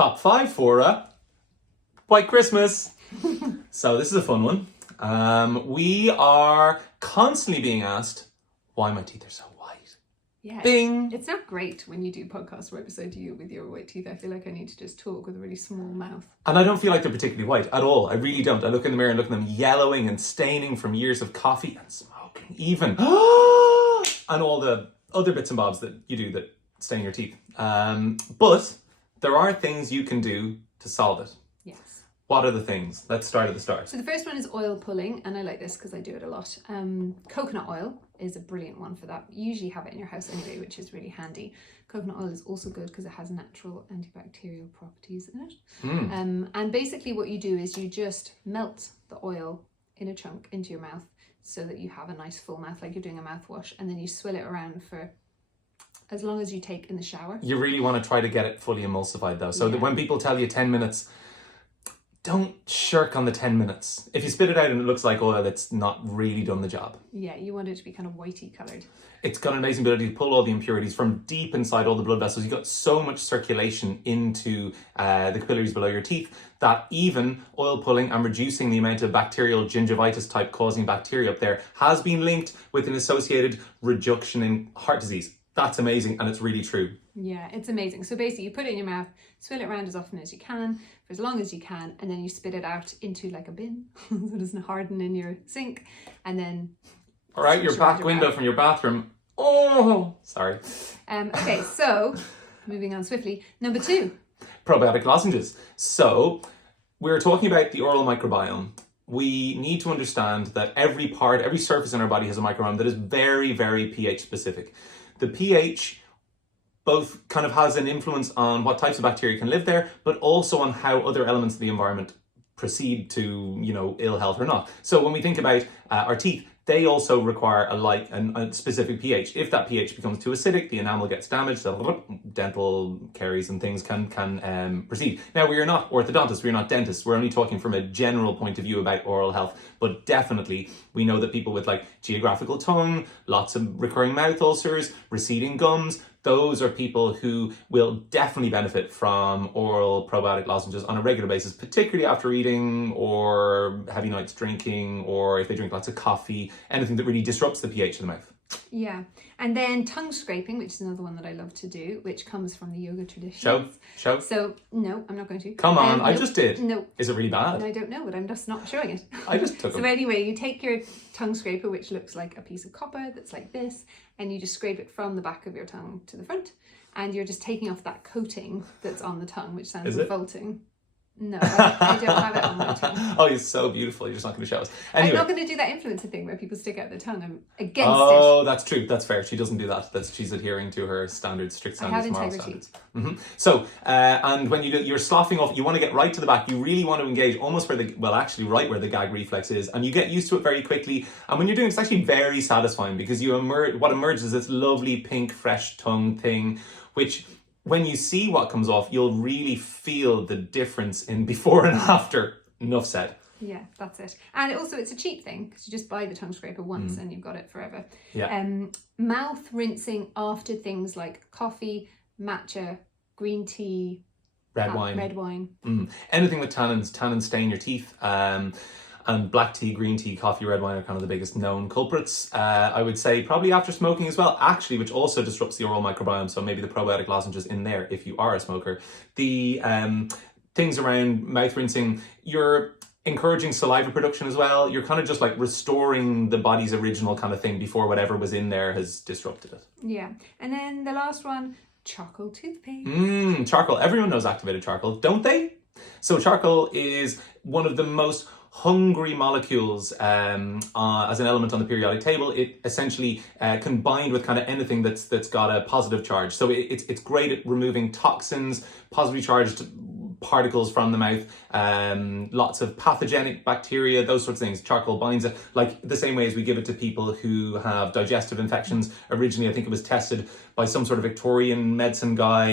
top 5 for White Christmas. So this is a fun one. We are constantly being asked why my teeth are so white. Yeah, Bing! It's not great when you do podcasts right beside you with your white teeth. I feel like I need to just talk with a really small mouth. And I don't feel like they're particularly white at all. I really don't. I look in the mirror and look at them yellowing and staining from years of coffee and smoking even. And all the other bits and bobs that you do that stain your teeth. But there are things you can do to solve it. Yes. What are the things? Let's start at the start. So the first one is oil pulling, and I like this because I do it a lot. Coconut oil is a brilliant one for that. You usually have it in your house anyway, which is really handy. Coconut oil is also good because it has natural antibacterial properties in it. And basically what you do is you just melt the oil in a chunk into your mouth so that you have a nice full mouth, like you're doing a mouthwash, and then you swill it around for as long as you take in the shower. You really want to try to get it fully emulsified though. So that when people tell you 10 minutes, don't shirk on the 10 minutes. If you spit it out and it looks like oil, it's not really done the job. Yeah, you want it to be kind of whitey coloured. It's got an amazing ability to pull all the impurities from deep inside all the blood vessels. You've got so much circulation into the capillaries below your teeth that even oil pulling and reducing the amount of bacterial gingivitis type causing bacteria up there has been linked with an associated reduction in heart disease. That's amazing, and it's really true. Yeah, it's amazing. So basically you put it in your mouth, swill it around as often as you can, for as long as you can, and then you spit it out into like a bin so it doesn't harden in your sink, and then... Or out your back window from your bathroom. Oh, sorry. Okay, so moving on swiftly. Number 2. Probiotic lozenges. So we're talking about the oral microbiome. We need to understand that every surface in our body has a microbiome that is very, very pH specific. The pH both kind of has an influence on what types of bacteria can live there, but also on how other elements of the environment proceed to, ill health or not. So when we think about our teeth, they also require a specific pH. If that pH becomes too acidic, the enamel gets damaged, so dental caries and things can proceed. Now, we are not orthodontists, we are not dentists. We're only talking from a general point of view about oral health, but definitely we know that people with geographical tongue, lots of recurring mouth ulcers, receding gums, those are people who will definitely benefit from oral probiotic lozenges on a regular basis, particularly after eating or heavy nights drinking, or if they drink lots of coffee, anything that really disrupts the pH of the mouth. Yeah, and then tongue scraping, which is another one that I love to do, which comes from the yoga tradition. Show. So, no, I'm not going to. Come on, I just did. No. Is it really bad? I don't know, but I'm just not showing it. I just took So anyway, you take your tongue scraper, which looks like a piece of copper that's like this, and you just scrape it from the back of your tongue to the front, and you're just taking off that coating that's on the tongue, which sounds revolting. No, I don't have it on my tongue. Oh, you're so beautiful. You're just not going to show us. Anyway. I'm not going to do that influencer thing where people stick out their tongue. I'm against it. Oh, that's true. That's fair. She doesn't do that. She's adhering to her strict standards, I have moral integrity. standards. So, and when you're sloughing off, you want to get right to the back. You really want to engage almost right where the gag reflex is, and you get used to it very quickly. And when you're doing it, it's actually very satisfying because what emerges is this lovely pink, fresh tongue thing, which, when you see what comes off, you'll really feel the difference in before and after. Enough said. Yeah, that's it. And also, it's a cheap thing because you just buy the tongue scraper once and you've got it forever. Yeah. Mouth rinsing after things like coffee, matcha, green tea, red wine. Anything with tannins stain your teeth. And black tea, green tea, coffee, red wine are kind of the biggest known culprits. I would say probably after smoking as well, actually, which also disrupts the oral microbiome. So maybe the probiotic lozenges in there if you are a smoker. The things around mouth rinsing, you're encouraging saliva production as well. You're kind of just restoring the body's original kind of thing before whatever was in there has disrupted it. Yeah. And then the last one, charcoal toothpaste. Charcoal. Everyone knows activated charcoal, don't they? So charcoal is one of the most hungry molecules as an element on the periodic table. It essentially can bind with kind of anything that's got a positive charge. So it's great at removing toxins, positively charged particles from the mouth, lots of pathogenic bacteria, those sorts of things. Charcoal binds it the same way as we give it to people who have digestive infections. Originally, I think it was tested by some sort of Victorian medicine guy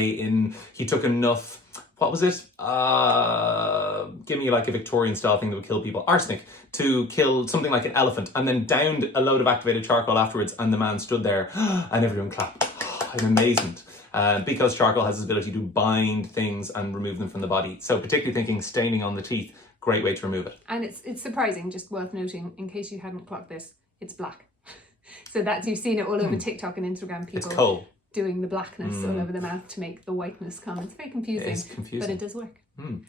he took enough, what was it? Give me a Victorian style thing that would kill people. Arsenic, to kill something like an elephant, and then downed a load of activated charcoal afterwards, and the man stood there and everyone clapped in amazement. because charcoal has this ability to bind things and remove them from the body. So particularly thinking staining on the teeth, great way to remove it. And it's surprising, just worth noting, in case you hadn't clocked this, it's black. So you've seen it all over TikTok and Instagram, people It's coal. doing the blackness all over the mouth to make the whiteness come. It's very confusing. It's confusing. But it does work.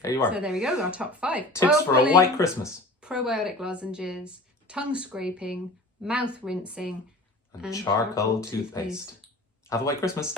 There you are. So there we go, our top 5. Tips Oil for pulling, a white Christmas. Probiotic lozenges, tongue scraping, mouth rinsing, And charcoal toothpaste. Have a white Christmas.